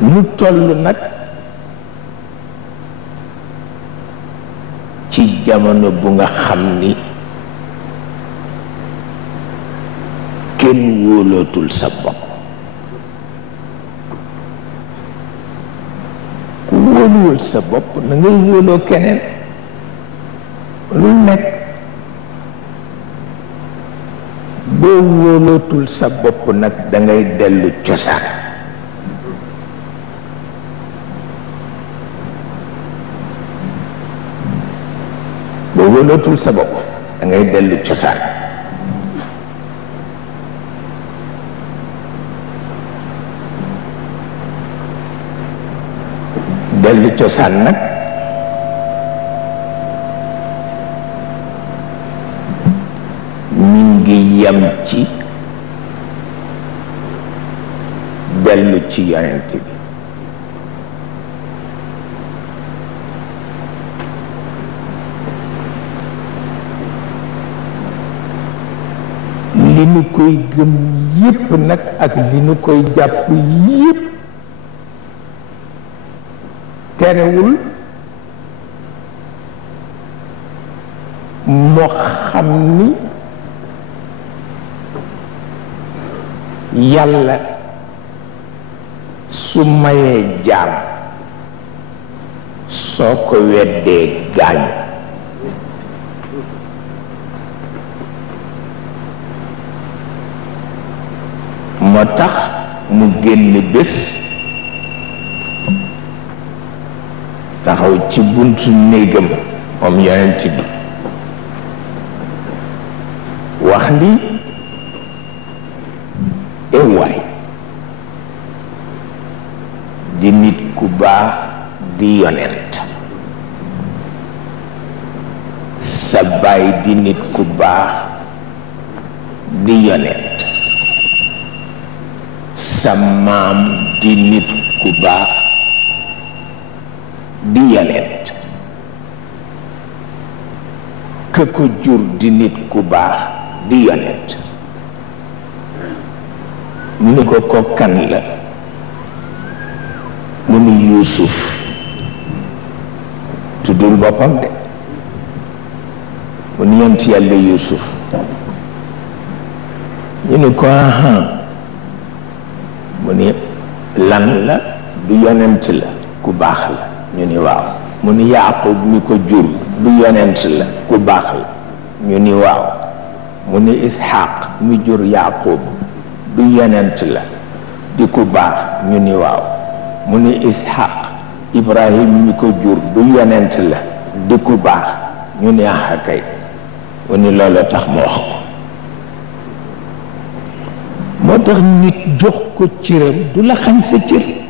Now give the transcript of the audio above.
nu toll nag ci jamono bu nga xam ni kenn wóolootul sa bopp. ku wóoluwul sa bopp na ngay wóoloo keneen lu nekk. boo wóolootul sa bopp nag da ngay dellu cosaan. boo wóolootul sa bopp da ngay dellu cosaan. dellu cosaan nag mi ngi yem ci dellu ci yonent bi. li nu koy gëm yépp nag ak li nu koy jàpp yépp terewul moo xam ni yàlla su mayee jaam soo ko weddee gaañ. moo tax mu génn bés taxaw ci buntu néegam moom yonent bi wax ni ewaay di nit ku baax di yonent, sa baay di nit ku baax di yonent, sa maam di nit ku baax di yonent, ka ko jur di nit ku baax di yonent. mu ni ko kan la? mu ni Yuusuf. tuddul boppam de, mu ni yonent yàlla Yuusuf. ñu ni ko mu ni lan la? du yonent la, ku baax la. ñu ni waaw. mu ni Yaaqub mi ko jur du yonent la, ku baax la. ñu ni waaw. mu ni Isxaaq mi jur Yaaqub du yonent la, di ku baax. ñu ni waaw. mu ni Isxaaq Ibrahim mi ko jur du yonent la, di ku baax. ñu ni kay. mu ni loolu tax mu wax ko. moo tax nit jox ko cëram du la xañ sa cër.